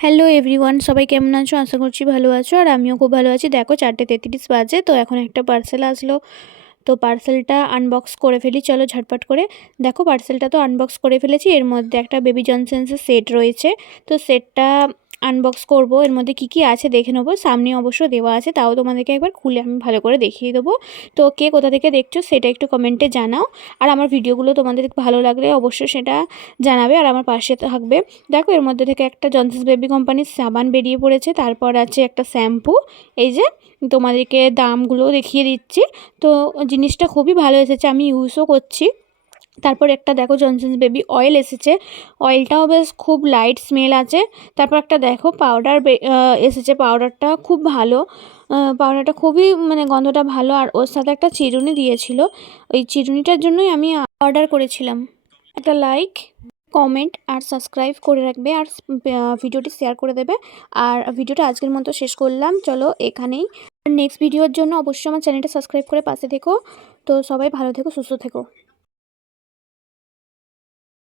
Hello everyone, সবাই কেমন আছো? আশা করছি ভালো আছো। আর আমিও খুব ভালো আছি। দেখো 4:33 বাজে, তো এখন একটা পার্সেল আসলো। তো পার্সেলটা আনবক্স করে ফেলি, চলো ঝটপট করে। দেখো পার্সেলটা তো আনবক্স করে ফেলেছি। এর মধ্যে একটা বেবি জনসন্সের সেট রয়েছে। তো সেটটা আনবক্স করব। এর মধ্যে কি কি আছে দেখে নেবো। সামনে অবশ্য দেওয়া আছে, তাও তোমাদেরকে একবার খুলে আমি ভালো করে দেখিয়ে দেবো। তো কে কোথা থেকে দেখছো সেটা একটু কমেন্টে জানাও। আর আমার ভিডিওগুলো তোমাদের ভালো লাগলে অবশ্যই সেটা জানাবে আর আমার পাশে থাকবে। দেখো এর মধ্যে থেকে একটা জনসন্স বেবি কোম্পানির সাবান বেরিয়ে পড়েছে, তারপর আছে একটা শ্যাম্পু। এই যে তোমাদেরকে দামগুলো দেখিয়ে দিচ্ছি। তো জিনিসটা খুবই ভালো এসেছে, আমি ইউজও করছি। তারপর একটা দেখো জনসন্স বেবি অয়েল এসেছে, অয়েলটাও বেশ খুব লাইট স্মেল আছে। তারপর একটা দেখো পাউডার এসেছে, পাউডারটা খুব ভালো। পাউডারটা খুবই মানে গন্ধটা ভালো। আর ওর সাথে একটা চিরুনি দিয়েছিল, ওই চিরুনিটার জন্যই আমি অর্ডার করেছিলাম। একটা লাইক, কমেন্ট আর সাবস্ক্রাইব করে রাখবে, আর ভিডিওটি শেয়ার করে দেবে। আর ভিডিওটা আজকের মতো শেষ করলাম, চলো এখানেই। নেক্সট ভিডিওর জন্য অবশ্যই আমার চ্যানেলটা সাবস্ক্রাইব করে পাশে থেকো। তো সবাই ভালো থেকো, সুস্থ থেকো।